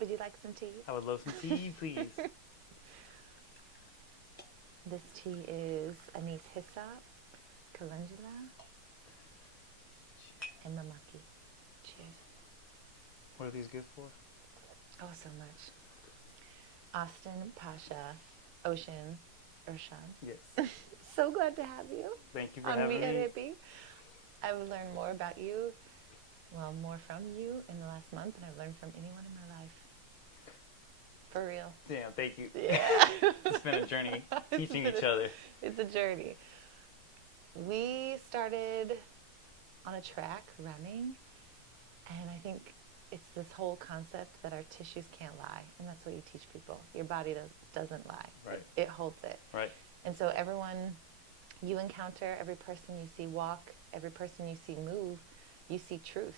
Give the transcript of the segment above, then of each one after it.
Would you like some tea? I would love some tea, please. This tea is anise hyssop, calendula, and mamaki. Cheers. What are these good for? Oh, so much. Austin Pasha Ersan. Yes. So glad to have you Thank you for on having Meathead me. Hippie. I've learned more about you, well, more from you in the last month than I've learned from anyone in my life. For real. Damn, thank you. Yeah. It's been a journey teaching each other. It's a journey. We started on a track running, and I think it's this whole concept that our tissues can't lie, and that's what you teach people. Your body doesn't lie. Right. It holds it. Right. And so everyone you encounter, every person you see walk, every person you see move, you see truth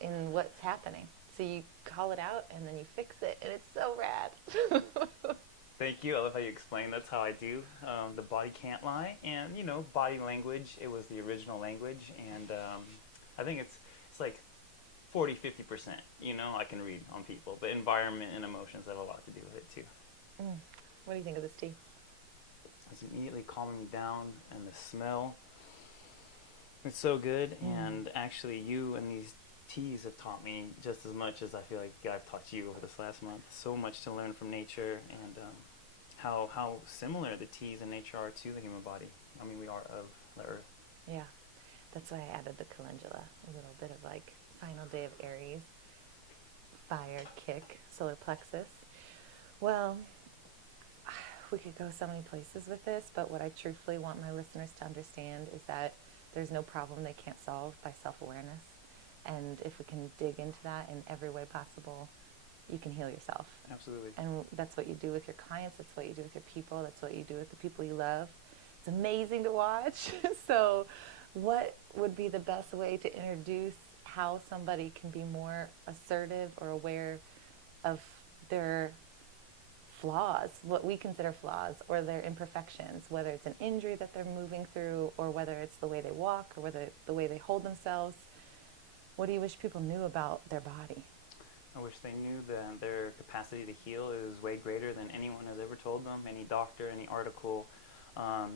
in what's happening. So you call it out and then you fix it, and it's so rad. Thank you. I love how you explain. That's how I do. The body can't lie, and body language. It was the original language, and I think it's like 40-50%. I can read on people, but environment and emotions have a lot to do with it too. What do you think of this tea? It's immediately calming me down, and the smell. It's so good, and actually, you and these teas have taught me just as much as I feel like I've taught you over this last month. So much to learn from nature, and how similar the teas in nature are to the human body. I mean, we are of the earth. Yeah, that's why I added the calendula, a little bit of like final day of Aries, fire, kick, solar plexus. Well, we could go so many places with this, but what I truthfully want my listeners to understand is that there's no problem they can't solve by self-awareness. And if we can dig into that in every way possible, you can heal yourself. Absolutely. And that's what you do with your clients. That's what you do with your people. That's what you do with the people you love. It's amazing to watch. So what would be the best way to introduce how somebody can be more assertive or aware of their flaws, what we consider flaws, or their imperfections, whether it's an injury that they're moving through, or whether it's the way they walk, or whether the way they hold themselves? What do you wish people knew about their body? I wish they knew that their capacity to heal is way greater than anyone has ever told them. Any doctor, any article,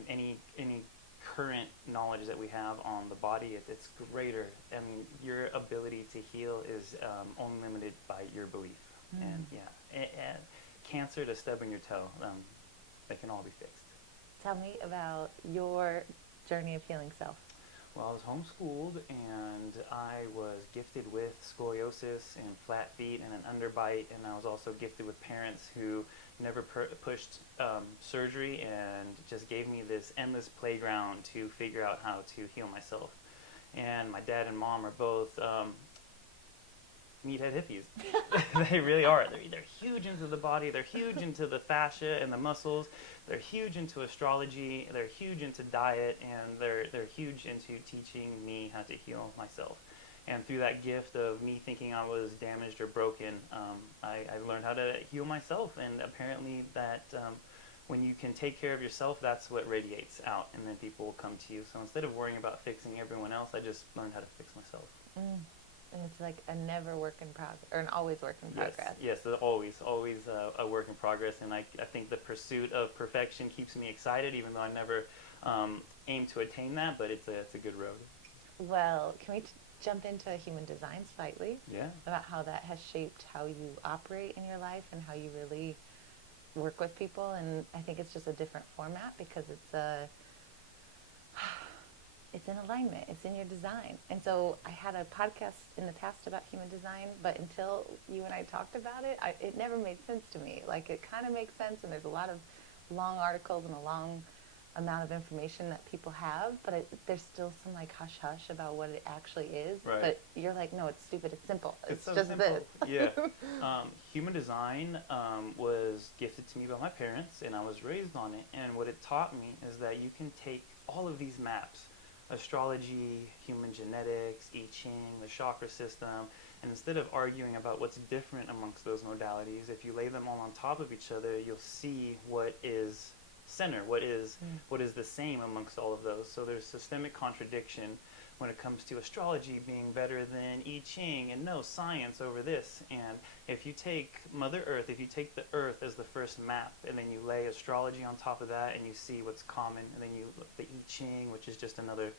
any current knowledge that we have on the body, it's greater. I mean, your ability to heal is only limited by your belief. And cancer to stubbing your toe, they can all be fixed. Tell me about your journey of healing self. Well, I was homeschooled, and I was gifted with scoliosis and flat feet and an underbite, and I was also gifted with parents who never pushed surgery and just gave me this endless playground to figure out how to heal myself. And my dad and mom are both meathead hippies. They really are. They're huge into the body. They're huge into the fascia and the muscles. They're huge into astrology. They're huge into diet, and they're huge into teaching me how to heal myself. And through that gift of me thinking I was damaged or broken, I learned how to heal myself. And apparently that when you can take care of yourself, that's what radiates out, and then people will come to you. So instead of worrying about fixing everyone else, I just learned how to fix myself. And it's like a never work in progress, or an always work in progress. Yes, always a work in progress. And I think the pursuit of perfection keeps me excited, even though I never aim to attain that, but it's a good road. Well, can we jump into human design slightly? Yeah. About how that has shaped how you operate in your life and how you really work with people. And I think it's just a different format because it's in alignment. It's in your design. And so I had a podcast in the past about human design, but until you and I talked about it, it never made sense to me. Like, it kind of makes sense, and there's a lot of long articles and a long amount of information that people have, but there's still some like hush-hush about what it actually is. Right. But you're like, no, it's stupid. It's simple. It's so just simple. this. Yeah. Human design was gifted to me by my parents, and I was raised on it. And what it taught me is that you can take all of these maps, astrology, human genetics, I Ching, the chakra system, and instead of arguing about what's different amongst those modalities, if you lay them all on top of each other, you'll see what is center, what is the same amongst all of those. So there's systemic contradiction, when it comes to astrology being better than I Ching, and no, science over this. And if you take Mother Earth, if you take the Earth as the first map, and then you lay astrology on top of that, and you see what's common, and then you look the I Ching, which is just another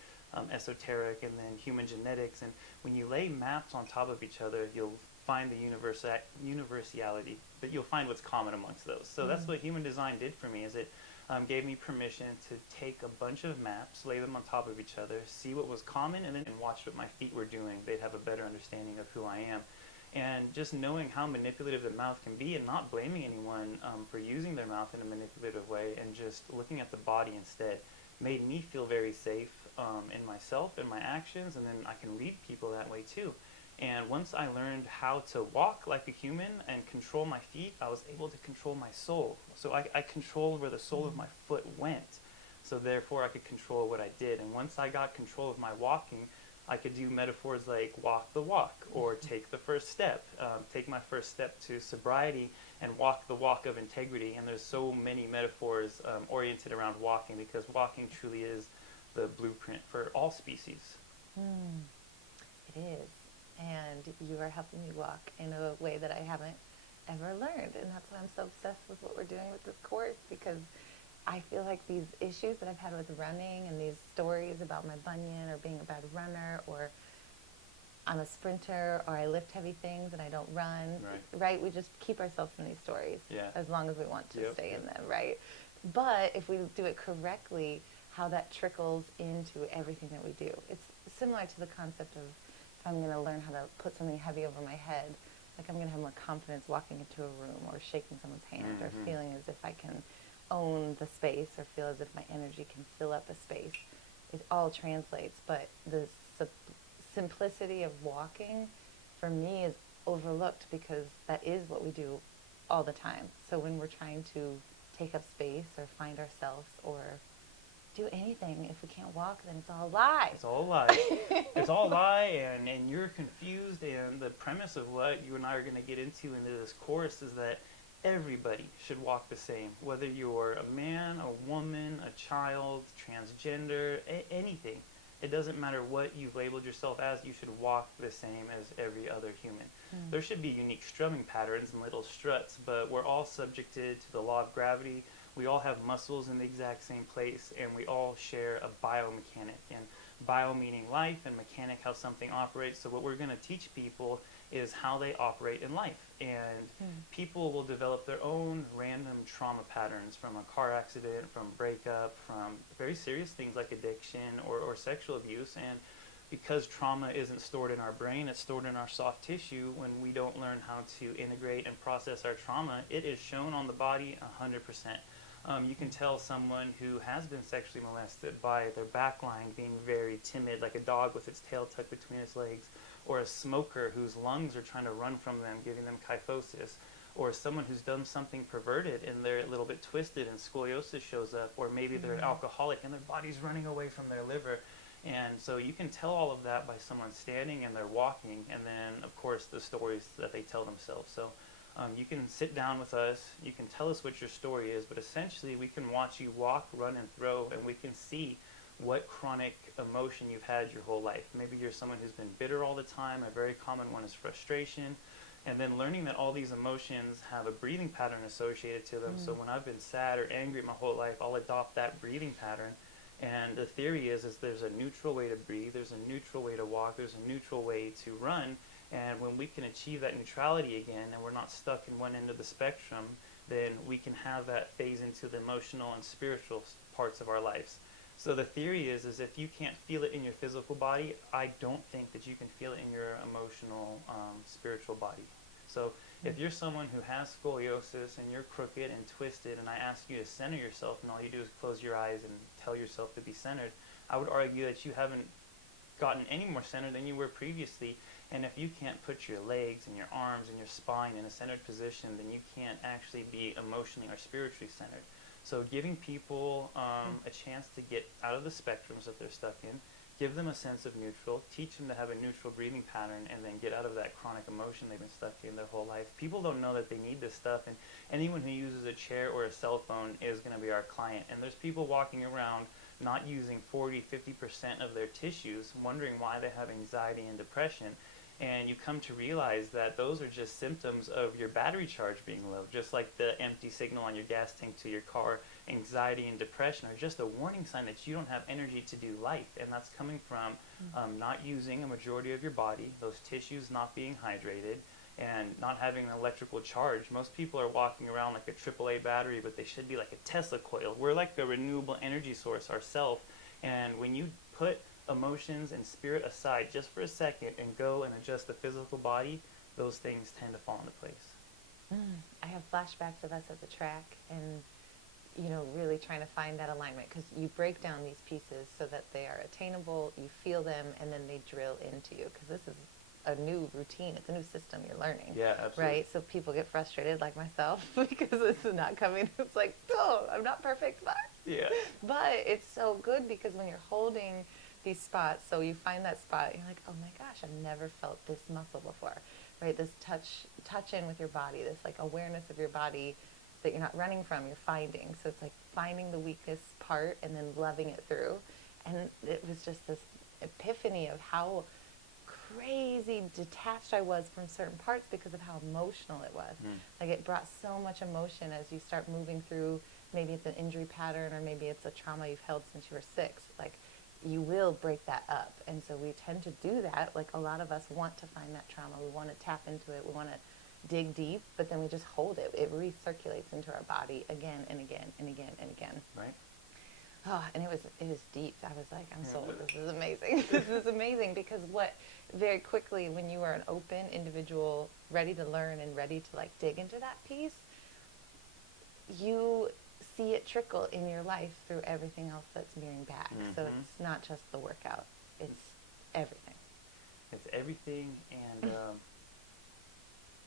esoteric, and then human genetics, and when you lay maps on top of each other, you'll find the universality, but you'll find what's common amongst those. So that's what human design did for me, is it gave me permission to take a bunch of maps, lay them on top of each other, see what was common, and then watch what my feet were doing. They'd have a better understanding of who I am. And just knowing how manipulative the mouth can be, and not blaming anyone for using their mouth in a manipulative way, and just looking at the body instead, made me feel very safe in myself and my actions, and then I can read people that way too. And once I learned how to walk like a human and control my feet, I was able to control my soul. So I controlled where the sole of my foot went. So therefore I could control what I did. And once I got control of my walking, I could do metaphors like walk the walk, or take the first step, take my first step to sobriety and walk the walk of integrity. And there's so many metaphors oriented around walking, because walking truly is the blueprint for all species. It is. And you are helping me walk in a way that I haven't ever learned. And that's why I'm so obsessed with what we're doing with this course, because I feel like these issues that I've had with running, and these stories about my bunion, or being a bad runner, or I'm a sprinter, or I lift heavy things and I don't run, right? We just keep ourselves in these stories as long as we want to stay in them, right? But if we do it correctly, how that trickles into everything that we do. It's similar to the concept of, I'm going to learn how to put something heavy over my head, like I'm going to have more confidence walking into a room, or shaking someone's hand, or feeling as if I can own the space, or feel as if my energy can fill up a space. It all translates, but the simplicity of walking for me is overlooked, because that is what we do all the time. So when we're trying to take up space, or find ourselves, or do anything, if we can't walk, then it's all a lie. It's all a lie. It's all a lie, and you're confused. And the premise of what you and I are going to get into this course is that everybody should walk the same, whether you're a man, a woman, a child, transgender, anything. It doesn't matter what you've labeled yourself as, you should walk the same as every other human. There should be unique strumming patterns and little struts, but we're all subjected to the law of gravity. We all have muscles in the exact same place, and we all share a biomechanic. And bio meaning life, and mechanic how something operates. So what we're going to teach people is how they operate in life. And people will develop their own random trauma patterns from a car accident, from breakup, from very serious things like addiction or sexual abuse. And because trauma isn't stored in our brain, it's stored in our soft tissue. When we don't learn how to integrate and process our trauma, it is shown on the body 100%. You can tell someone who has been sexually molested by their back line being very timid, like a dog with its tail tucked between its legs, or a smoker whose lungs are trying to run from them, giving them kyphosis, or someone who's done something perverted and they're a little bit twisted and scoliosis shows up, or maybe they're an alcoholic and their body's running away from their liver. And so you can tell all of that by someone standing and they're walking, and then, of course, the stories that they tell themselves. So you can sit down with us, you can tell us what your story is, but essentially we can watch you walk, run, and throw, and we can see what chronic emotion you've had your whole life. Maybe you're someone who's been bitter all the time. A very common one is frustration. And then learning that all these emotions have a breathing pattern associated to them. So when I've been sad or angry my whole life, I'll adopt that breathing pattern. And the theory is there's a neutral way to breathe, there's a neutral way to walk, there's a neutral way to run. And when we can achieve that neutrality again, and we're not stuck in one end of the spectrum, then we can have that phase into the emotional and spiritual parts of our lives. So the theory is if you can't feel it in your physical body, I don't think that you can feel it in your emotional, spiritual body. So if you're someone who has scoliosis and you're crooked and twisted, and I ask you to center yourself, and all you do is close your eyes and tell yourself to be centered, I would argue that you haven't gotten any more centered than you were previously. And if you can't put your legs and your arms and your spine in a centered position, then you can't actually be emotionally or spiritually centered. So giving people a chance to get out of the spectrums that they're stuck in, give them a sense of neutral, teach them to have a neutral breathing pattern, and then get out of that chronic emotion they've been stuck in their whole life. People don't know that they need this stuff, and anyone who uses a chair or a cell phone is going to be our client. And there's people walking around not using 40-50% of their tissues, wondering why they have anxiety and depression. And you come to realize that those are just symptoms of your battery charge being low, just like the empty signal on your gas tank to your car. Anxiety and depression are just a warning sign that you don't have energy to do life, and that's coming from not using a majority of your body, those tissues not being hydrated, and not having an electrical charge. Most people are walking around like a AAA battery, but they should be like a Tesla coil. We're like a renewable energy source ourselves, and when you put emotions and spirit aside just for a second and go and adjust the physical body, those things tend to fall into place. I have flashbacks of us at the track and, you know, really trying to find that alignment, because you break down these pieces so that they are attainable, you feel them, and then they drill into you, because this is a new routine. It's a new system you're learning. Yeah, absolutely. Right? So people get frustrated, like myself, because it's not coming. It's like, oh, I'm not perfect, but. Yeah. But it's so good, because when you're holding these spots, so you find that spot, you're like, oh my gosh, I've never felt this muscle before, right? This touch in with your body, this like awareness of your body that you're not running from, you're finding. So it's like finding the weakest part and then loving it through. And it was just this epiphany of how crazy detached I was from certain parts because of how emotional it was. Like it brought so much emotion as you start moving through, maybe it's an injury pattern or maybe it's a trauma you've held since you were 6. Like you will break that up. And so we tend to do that. Like a lot of us want to find that trauma. We want to tap into it. We want to dig deep, but then we just hold it. It recirculates into our body again and again and again and again. Right. Oh, and it was deep. I was like, I'm sold. This is amazing. This is amazing, because what very quickly, when you are an open individual, ready to learn and ready to like dig into that piece, you see it trickle in your life through everything else that's mirroring back. So it's not just the workout. It's everything. It's everything, and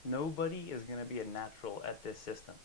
nobody is going to be a natural at this system.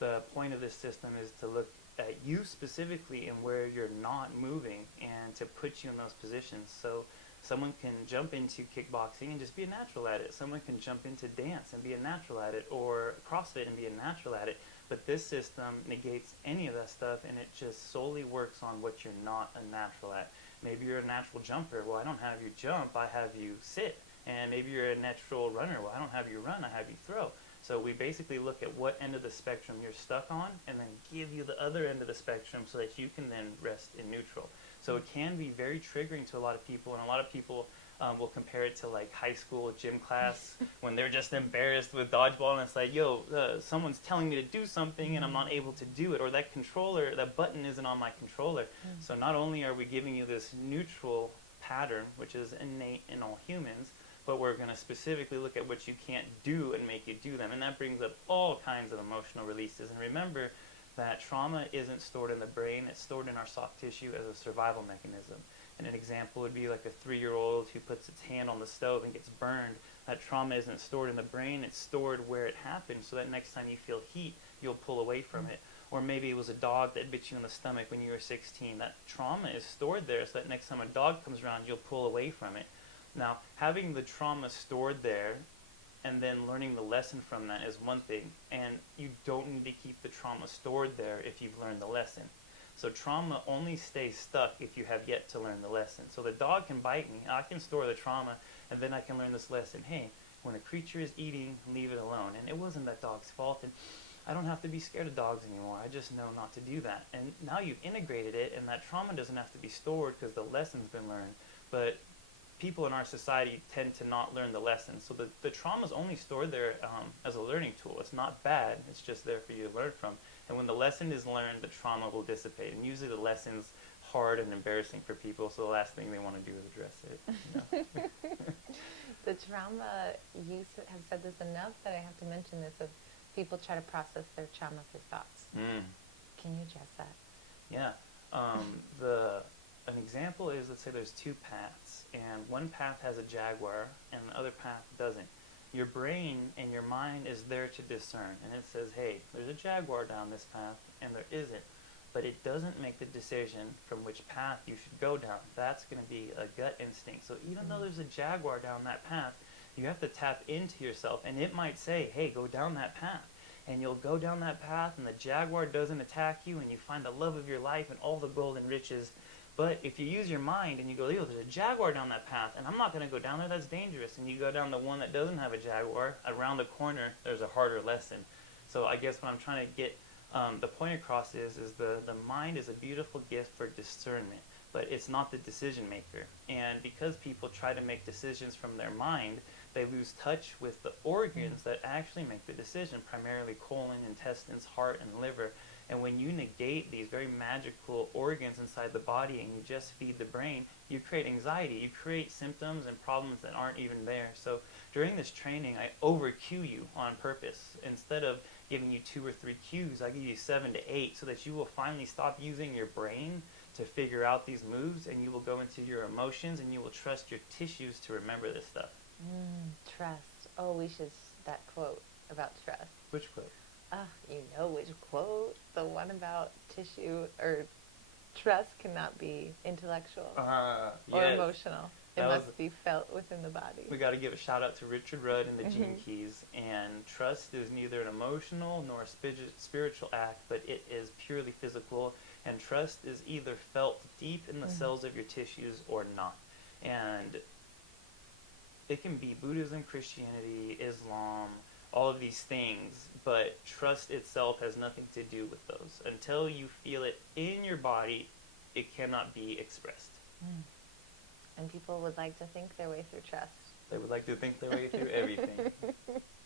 The point of this system is to look at you specifically and where you're not moving and to put you in those positions. So someone can jump into kickboxing and just be a natural at it. Someone can jump into dance and be a natural at it, or CrossFit and be a natural at it. But this system negates any of that stuff, and it just solely works on what you're not a natural at. Maybe you're a natural jumper. Well, I don't have you jump, I have you sit. And maybe you're a natural runner. Well, I don't have you run, I have you throw. So we basically look at what end of the spectrum you're stuck on and then give you the other end of the spectrum so that you can then rest in neutral. So it can be very triggering to a lot of people, and a lot of people will compare it to like high school gym class when they're just embarrassed with dodgeball, and it's like, yo, someone's telling me to do something and I'm not able to do it, or that controller, that button isn't on my controller. So not only are we giving you this neutral pattern, which is innate in all humans, but we're going to specifically look at what you can't do and make you do them. And that brings up all kinds of emotional releases. And remember that trauma isn't stored in the brain, it's stored in our soft tissue as a survival mechanism. And an example would be like a 3-year-old who puts its hand on the stove and gets burned. That trauma isn't stored in the brain, it's stored where it happened, so that next time you feel heat, you'll pull away from it. Or maybe it was a dog that bit you in the stomach when you were 16. That trauma is stored there, so that next time a dog comes around, you'll pull away from it. Now, having the trauma stored there and then learning the lesson from that is one thing, and you don't need to keep the trauma stored there if you've learned the lesson. So trauma only stays stuck if you have yet to learn the lesson. So the dog can bite me, I can store the trauma, and then I can learn this lesson. Hey, when a creature is eating, leave it alone. And it wasn't that dog's fault, and I don't have to be scared of dogs anymore. I just know not to do that. And now you've integrated it, and that trauma doesn't have to be stored because the lesson's been learned. But people in our society tend to not learn the lesson. So the trauma's only stored there as a learning tool. It's not bad, it's just there for you to learn from. And when the lesson is learned, the trauma will dissipate. And usually the lesson's hard and embarrassing for people, so the last thing they want to do is address it. You know? The trauma, you have said this enough that I have to mention this, of people try to process their trauma through thoughts. Can you address that? Yeah. An example is, let's say there's 2 paths, and one path has a jaguar and the other path doesn't. Your brain and your mind is there to discern, and it says, hey, there's a jaguar down this path, and there isn't. But it doesn't make the decision from which path you should go down. That's going to be a gut instinct. So even though there's a jaguar down that path, you have to tap into yourself, and it might say, hey, go down that path. and you'll go down that path and the jaguar doesn't attack you and you find the love of your life and all the gold and riches. But if you use your mind and you go, yo, there's a jaguar down that path and I'm not going to go down there, that's dangerous, and you go down the one that doesn't have a jaguar, around the corner there's a harder lesson. So I guess what I'm trying to get the point across is the mind is a beautiful gift for discernment, but it's not the decision maker. And because people try to make decisions from their mind, they lose touch with the organs that actually make the decision, primarily colon, intestines, heart, and liver. And when you negate these very magical organs inside the body and you just feed the brain, you create anxiety. You create symptoms and problems that aren't even there. So during this training, I over-cue you on purpose. Instead of giving you 2 or 3 cues, I give you 7 to 8 so that you will finally stop using your brain to figure out these moves, and you will go into your emotions and you will trust your tissues to remember this stuff. Trust. Oh, we should, that quote about trust. Which quote? You know which quote? The one about tissue or trust cannot be intellectual or yes. emotional. It must be felt within the body. We got to give a shout out to Richard Rudd and the Gene Keys. And trust is neither an emotional nor a spiritual act, but it is purely physical. And trust is either felt deep in the cells of your tissues or not. And it can be Buddhism, Christianity, Islam, all of these things, but trust itself has nothing to do with those. Until you feel it in your body, it cannot be expressed. And people would like to think their way through trust. They would like to think their way through everything.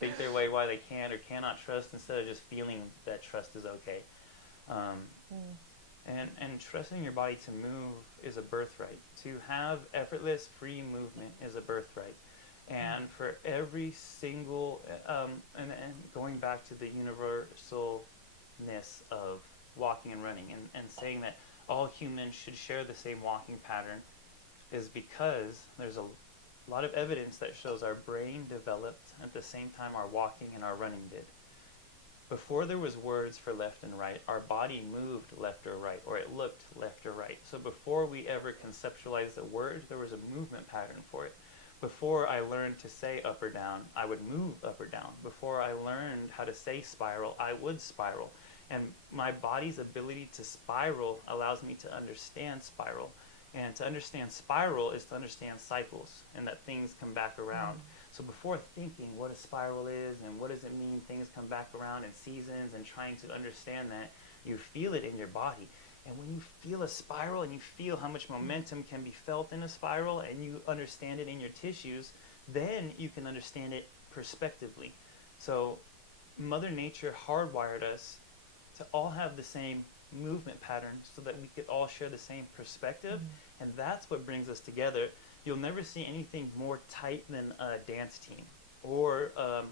Think their way why they can or cannot trust instead of just feeling that trust is okay. And trusting your body to move is a birthright. To have effortless, free movement is a birthright. And for every single, and going back to the universalness of walking and running, and saying that all humans should share the same walking pattern, is because there's a lot of evidence that shows our brain developed at the same time our walking and our running did. Before there was words for left and right, our body moved left or right, or it looked left or right. So before we ever conceptualized the word, there was a movement pattern for it. Before I learned to say up or down, I would move up or down. Before I learned how to say spiral, I would spiral. And my body's ability to spiral allows me to understand spiral. And to understand spiral is to understand cycles and that things come back around. So before thinking what a spiral is and what does it mean things come back around in seasons and trying to understand that, you feel it in your body. And when you feel a spiral and you feel how much momentum can be felt in a spiral and you understand it in your tissues, then you can understand it prospectively. So Mother Nature hardwired us to all have the same movement pattern so that we could all share the same perspective, and that's what brings us together. You'll never see anything more tight than a dance team or a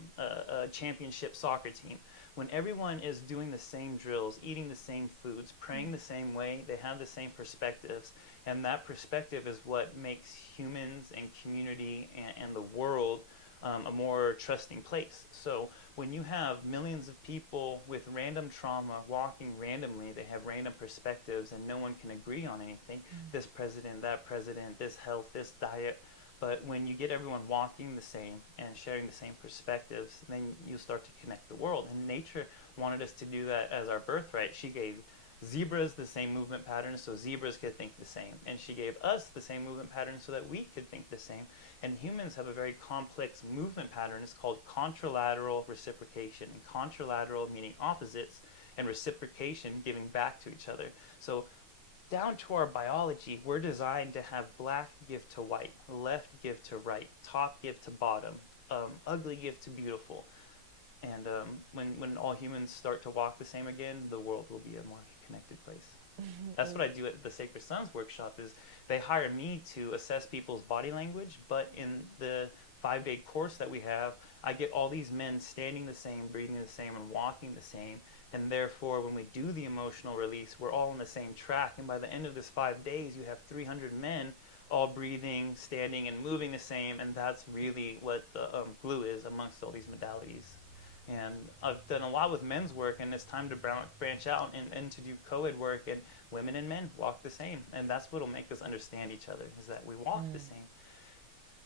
championship soccer team. When everyone is doing the same drills, eating the same foods, praying the same way, they have the same perspectives, and that perspective is what makes humans and community and the world a more trusting place. So when you have millions of people with random trauma walking randomly, they have random perspectives and no one can agree on anything, this president, that president, this health, this diet. But when you get everyone walking the same and sharing the same perspectives, then you start to connect the world. And nature wanted us to do that as our birthright. She gave zebras the same movement patterns so zebras could think the same. And she gave us the same movement patterns so that we could think the same. And humans have a very complex movement pattern. It's called contralateral reciprocation. Contralateral meaning opposites, and reciprocation giving back to each other. So down to our biology, we're designed to have black give to white, left give to right, top give to bottom, ugly give to beautiful. And when all humans start to walk the same again, the world will be a more connected place. That's what I do at the Sacred Sons workshop. Is they hire me to assess people's body language, but in the 5-day course that we have, I get all these men standing the same, breathing the same, and walking the same. And therefore, when we do the emotional release, we're all on the same track. And by the end of this 5 days, you have 300 men all breathing, standing, and moving the same. And that's really what the glue is amongst all these modalities. And I've done a lot with men's work, and it's time to branch out and to do co-ed work. And women and men walk the same. And that's what will make us understand each other, is that we walk the same.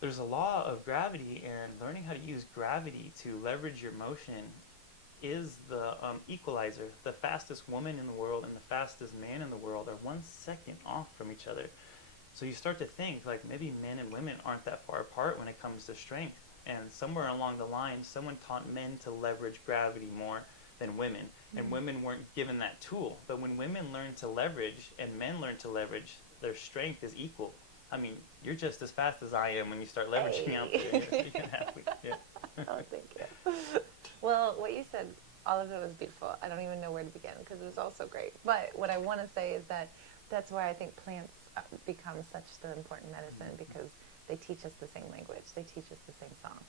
There's a law of gravity, and learning how to use gravity to leverage your motion is the equalizer. The fastest woman in the world and the fastest man in the world are 1 second off from each other. So you start to think, like, maybe men and women aren't that far apart when it comes to strength. And somewhere along the line, someone taught men to leverage gravity more than women. And women weren't given that tool. But when women learn to leverage and men learn to leverage, their strength is equal. I mean, you're just as fast as I am when you start leveraging out there. You can have it. Yeah. Oh, thank you. Well, what you said, all of it was beautiful. I don't even know where to begin because it was all so great. But what I want to say is that that's why I think plants become such the important medicine, because they teach us the same language. They teach us the same song.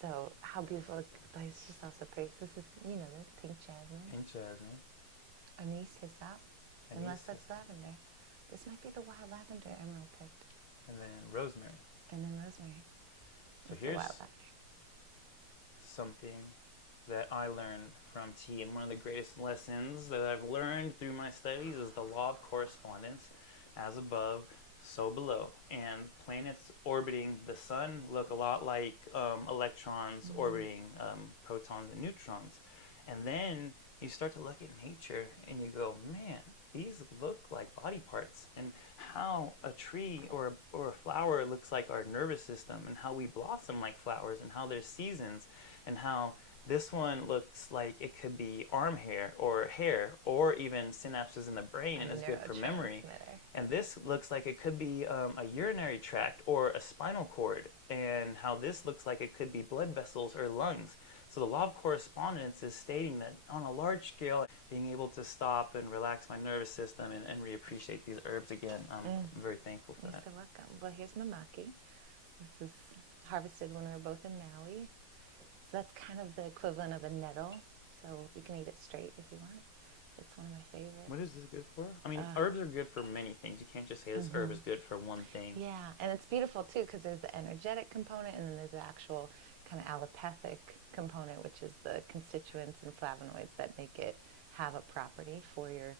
So how beautiful. It's just also pretty. This is, this pink jasmine. Pink jasmine. Anise hyssop. Unless Anise. that's lavender. This might be the wild lavender Emerald picked. And then rosemary. And then rosemary. So That's the here's wild lavender. something that I learned from tea, and one of the greatest lessons that I've learned through my studies is the law of correspondence. As above, so below. And planets orbiting the sun look a lot like electrons orbiting protons and neutrons. And then you start to look at nature and you go, man, these look like body parts. And how a tree or a flower looks like our nervous system, and how we blossom like flowers, and how there's seasons, and how this one looks like it could be arm hair, or even synapses in the brain, and it's good for memory. And this looks like it could be a urinary tract or a spinal cord, and how this looks like it could be blood vessels or lungs. So the law of correspondence is stating that on a large scale, being able to stop and relax my nervous system and reappreciate these herbs again, I'm very thankful for that. You're so welcome. Well, here's Mamaki. This is harvested when we were both in Maui. So that's kind of the equivalent of a nettle. So you can eat it straight if you want. It's one of my favorites. What is this good for? I mean, herbs are good for many things. You can't just say this herb is good for one thing. Yeah, and it's beautiful too because there's the energetic component, and then there's the actual kind of allopathic component, which is the constituents and flavonoids that make it have a property for your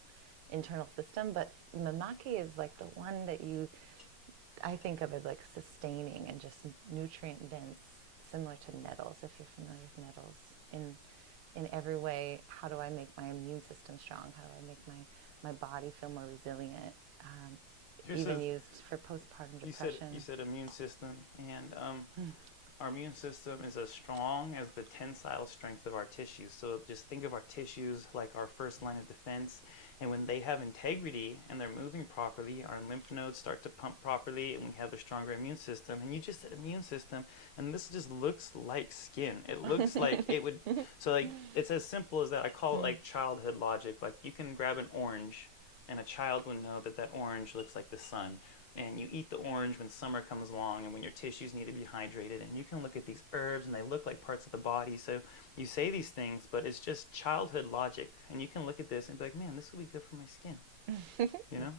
internal system. But Mamaki is like the one that I think of as like sustaining and just nutrient dense, similar to nettles, if you're familiar with nettles. In every way, how do I make my immune system strong? How do I make my body feel more resilient? Even used for postpartum depression. You said immune system, and our immune system is as strong as the tensile strength of our tissues. So just think of our tissues like our first line of defense. And when they have integrity and they're moving properly, our lymph nodes start to pump properly, and we have a stronger immune system. And you just said immune system, and this just looks like skin. It looks like it would. So like it's as simple as that. I call it like childhood logic. Like you can grab an orange, and a child would know that that orange looks like the sun. And you eat the orange when summer comes along and when your tissues need to be hydrated. And you can look at these herbs and they look like parts of the body. So you say these things, but it's just childhood logic. And you can look at this and be like, man, this will be good for my skin. You know?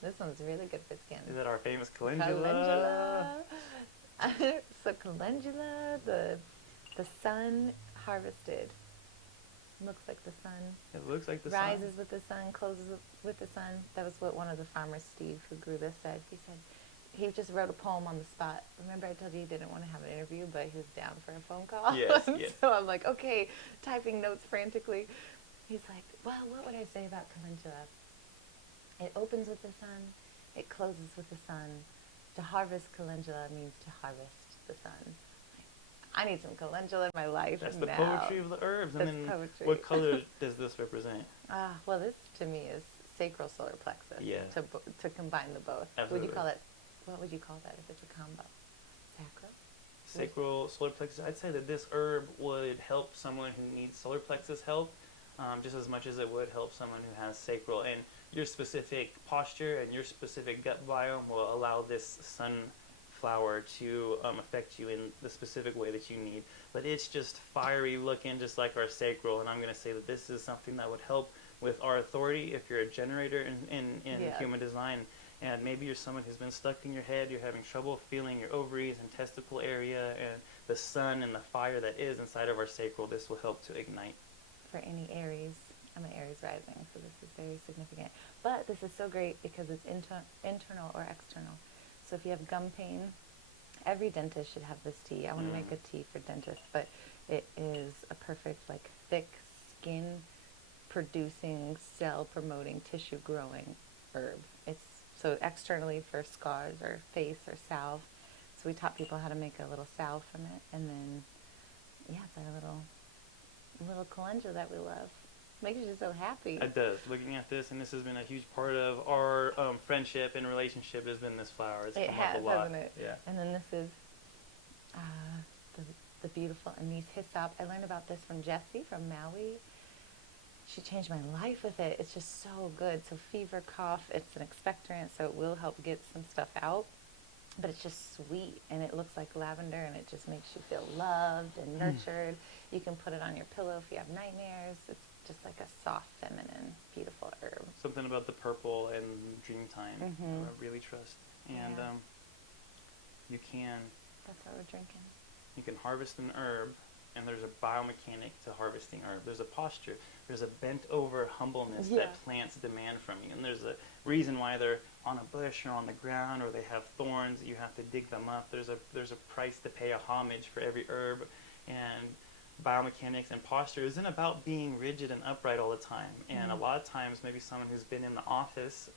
This one's really good for skin. Is that our famous calendula? So calendula, the sun harvested. Looks like the sun. It looks like the rises sun. with the sun, closes with the sun. That was what one of the farmers, Steve, who grew this, said. He said he just wrote a poem on the spot. Remember I told you he didn't want to have an interview, but he was down for a phone call? Yes, yes. So I'm like, okay, typing notes frantically. He's like, well, what would I say about calendula? It opens with the sun. It closes with the sun. To harvest calendula means to harvest the sun. I need some calendula in my life. That's now. the poetry of the herbs. That's and then poetry. What color does this represent? Well, this to me is sacral solar plexus. Yeah. To combine the both. Absolutely. Would you call it? What would you call that if it's a combo? Sacral. Sacral solar plexus. I'd say that this herb would help someone who needs solar plexus help, just as much as it would help someone who has sacral. And your specific posture and your specific gut biome will allow this sunflower to affect you in the specific way that you need. But it's just fiery looking, just like our sacral. And I'm going to say that this is something that would help with our authority if you're a generator in human design. And maybe you're someone who's been stuck in your head, you're having trouble feeling your ovaries and testicle area and the sun and the fire that is inside of our sacral. This will help to ignite. For any Aries, I'm an Aries rising, so this is very significant. But this is so great because it's internal or external. So if you have gum pain, every dentist should have this tea. I want to make a tea for dentists, but it is a perfect, like thick skin producing, cell promoting, tissue growing herb. It's so externally for scars or face or salve. So we taught people how to make a little salve from it, and then yeah, it's our little calendula that we love. Makes you just so happy. It does. Looking at this, and this has been a huge part of our friendship and relationship, has been this flower. It's It come has, up a lot. hasn't it? Yeah. And then this is uh, the beautiful anise hyssop. I learned about this from Jessie from Maui. She changed my life with it. It's just so good. So fever, cough, it's an expectorant, so it will help get some stuff out. But it's just sweet, and it looks like lavender, and it just makes you feel loved and nurtured. You can put it on your pillow if you have nightmares. It's just like a soft, feminine, beautiful herb. Something about the purple and Dreamtime Mhm. I really trust. And Yeah. you can That's what we're drinking. harvest an herb, and there's a biomechanic to harvesting herb. There's a posture. There's a bent over humbleness Yeah. that plants demand from you. And there's a reason why they're on a bush or on the ground, or they have thorns. You have to dig them up. There's a price to pay, a homage for every herb. And biomechanics and posture isn't about being rigid and upright all the time. And a lot of times, maybe someone who's been in the office,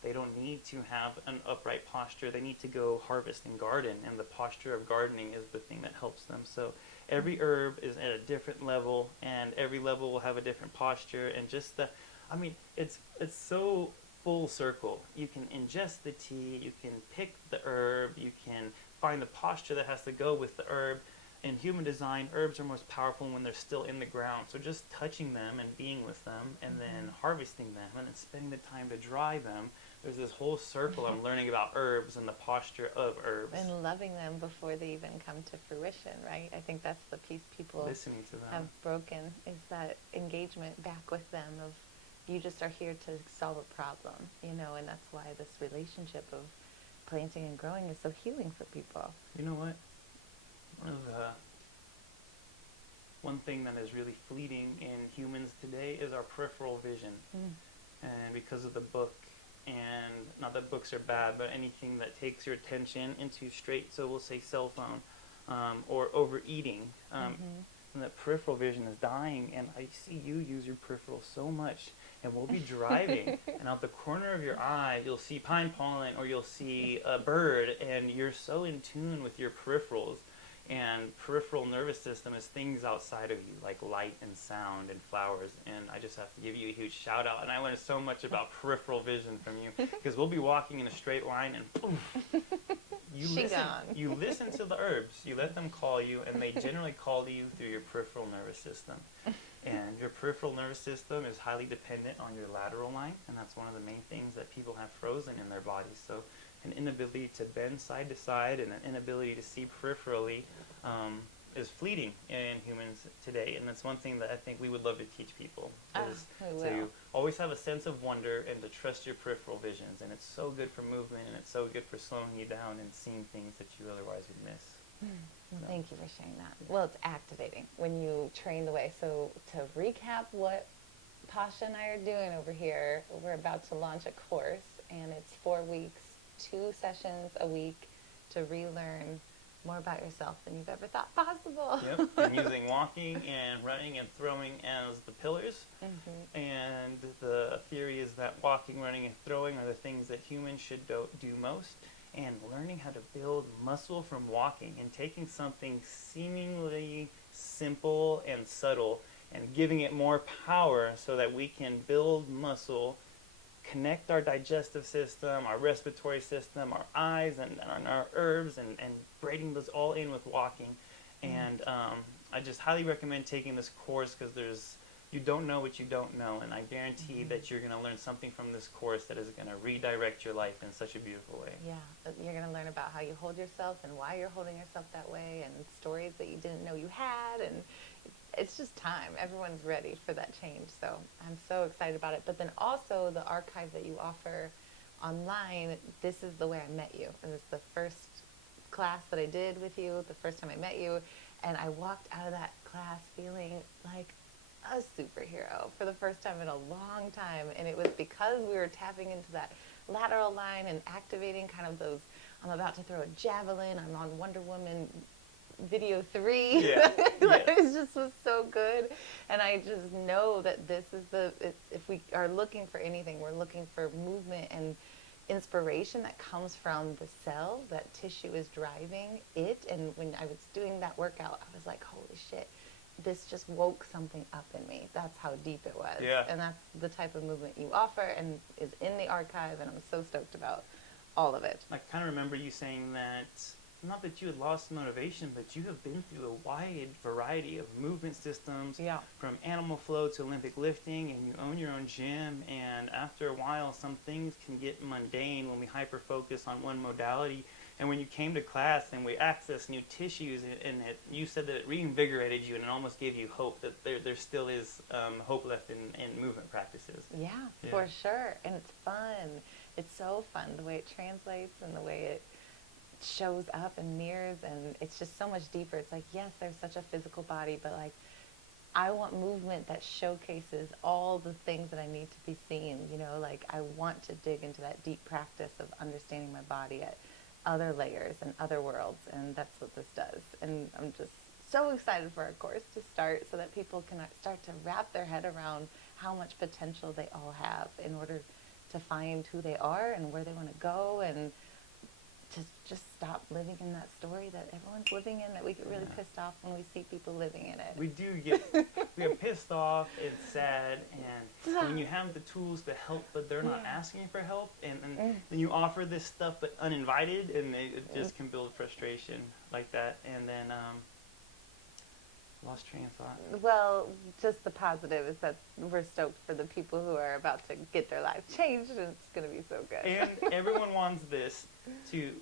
they don't need to have an upright posture. They need to go harvest and garden, and the posture of gardening is the thing that helps them. So every herb is at a different level, and every level will have a different posture. And just it's so full circle. You can ingest the tea, you can pick the herb, you can find the posture that has to go with the herb. In human design, herbs are most powerful when they're still in the ground. So just touching them and being with them, and then harvesting them, and then spending the time to dry them. There's this whole circle. I'm learning about herbs and the posture of herbs. And loving them before they even come to fruition, right? I think that's the piece people Listening to them. have broken, is that engagement back with them of you just are here to solve a problem, and that's why this relationship of planting and growing is so healing for people. You know what? One thing that is really fleeting in humans today is our peripheral vision. And because of the book, and not that books are bad, but anything that takes your attention into straight, so we'll say cell phone, or overeating, and that peripheral vision is dying. And I see you use your peripheral so much, and we'll be driving, and out the corner of your eye, you'll see pine pollen, or you'll see a bird, and you're so in tune with your peripherals. And peripheral nervous system is things outside of you, like light and sound and flowers. And I just have to give you a huge shout out. And I learned so much about peripheral vision from you, because we'll be walking in a straight line, and poof, you listen to the herbs. You let them call you, and they generally call to you through your peripheral nervous system. And your peripheral nervous system is highly dependent on your lateral line, and that's one of the main things that people have frozen in their bodies. So an inability to bend side to side and an inability to see peripherally is fleeting in humans today. And that's one thing that I think we would love to teach people, is to always have a sense of wonder and to trust your peripheral visions. And it's so good for movement, and it's so good for slowing you down and seeing things that you otherwise would miss. Thank you for sharing that. Well, it's activating when you train the way. So to recap what Pasha and I are doing over here, we're about to launch a course, and it's 4 weeks, 2 sessions a week to relearn more about yourself than you've ever thought possible. Yep, and using walking and running and throwing as the pillars. And the theory is that walking, running, and throwing are the things that humans should do most. And learning how to build muscle from walking, and taking something seemingly simple and subtle and giving it more power so that we can build muscle, connect our digestive system, our respiratory system, our eyes, and our herbs, and braiding those all in with walking. And I just highly recommend taking this course, because you don't know what you don't know, and I guarantee that you're going to learn something from this course that is going to redirect your life in such a beautiful way. Yeah, you're going to learn about how you hold yourself and why you're holding yourself that way, and stories that you didn't know you had, and it's just time. Everyone's ready for that change, so I'm so excited about it. But then also the archive that you offer online, this is the way I met you. It was the first class that I did with you, the first time I met you, and I walked out of that class feeling like a superhero for the first time in a long time. And it was because we were tapping into that lateral line and activating kind of those, I'm about to throw a javelin, I'm on Wonder Woman video 3. Yeah. It just was so good. And I just know that this is if we are looking for anything, we're looking for movement and inspiration that comes from the cell. That tissue is driving it. And when I was doing that workout, I was like, holy shit, this just woke something up in me. That's how deep it was. Yeah. And that's the type of movement you offer and is in the archive, and I'm so stoked about all of it. I kind of remember you saying that, not that you had lost motivation, but you have been through a wide variety of movement systems, Yeah. from animal flow to Olympic lifting, and you own your own gym, and after a while some things can get mundane when we hyper-focus on one modality. And when you came to class and we accessed new tissues, and you said that it reinvigorated you and it almost gave you hope that there still is hope left in movement practices. Yeah, for sure. And it's fun. It's so fun, the way it translates and the way it shows up and mirrors, and it's just so much deeper. It's like, yes, there's such a physical body, but like, I want movement that showcases all the things that I need to be seen. You know, like I want to dig into that deep practice of understanding my body at other layers and other worlds, and that's what this does. And I'm just so excited for our course to start, so that people can start to wrap their head around how much potential they all have in order to find who they are and where they want to go, and to just stop living in that story that everyone's living in, that we get really pissed off when we see people living in it. We get pissed off and sad, and when you have the tools to help but they're not asking for help, and then you offer this stuff but uninvited, and it just can build frustration like that. And then lost train of thought. Well, just the positive is that we're stoked for the people who are about to get their life changed, and it's going to be so good. And everyone wants this to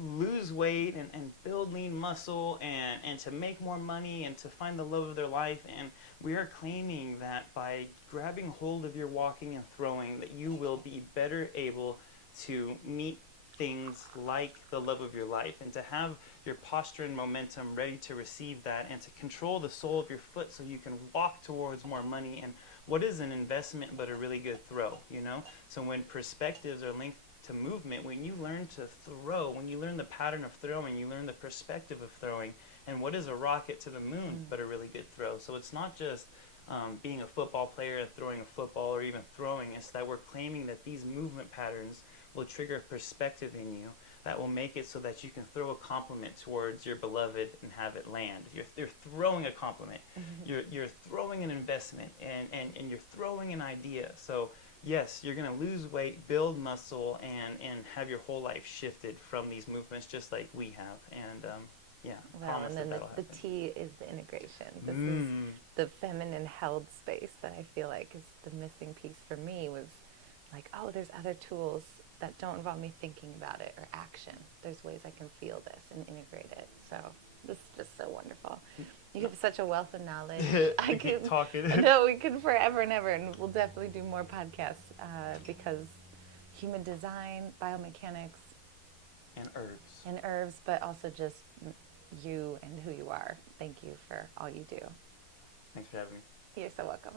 lose weight and build lean muscle, and to make more money and to find the love of their life. And we are claiming that by grabbing hold of your walking and throwing, that you will be better able to meet things like the love of your life, and to have your posture and momentum ready to receive that, and to control the sole of your foot so you can walk towards more money. And what is an investment but a really good throw, you know? So when perspectives are linked to movement, when you learn to throw, when you learn the pattern of throwing, you learn the perspective of throwing. And what is a rocket to the moon but a really good throw? So it's not just being a football player and throwing a football, or even throwing. It's that we're claiming that these movement patterns will trigger a perspective in you that will make it so that you can throw a compliment towards your beloved and have it land. You're throwing a compliment. You're throwing an investment, and you're throwing an idea. So yes, you're going to lose weight, build muscle, and have your whole life shifted from these movements, just like we have. And well, and then the T is the integration. This is the feminine held space that I feel like is the missing piece for me. Was like, oh, there's other tools that don't involve me thinking about it or action. There's ways I can feel this and integrate it. So this is just so wonderful. You have such a wealth of knowledge. I keep talking. No, we could forever and ever, and we'll definitely do more podcasts because human design, biomechanics, and herbs, but also just you and who you are. Thank you for all you do. Thanks for having me. You're so welcome.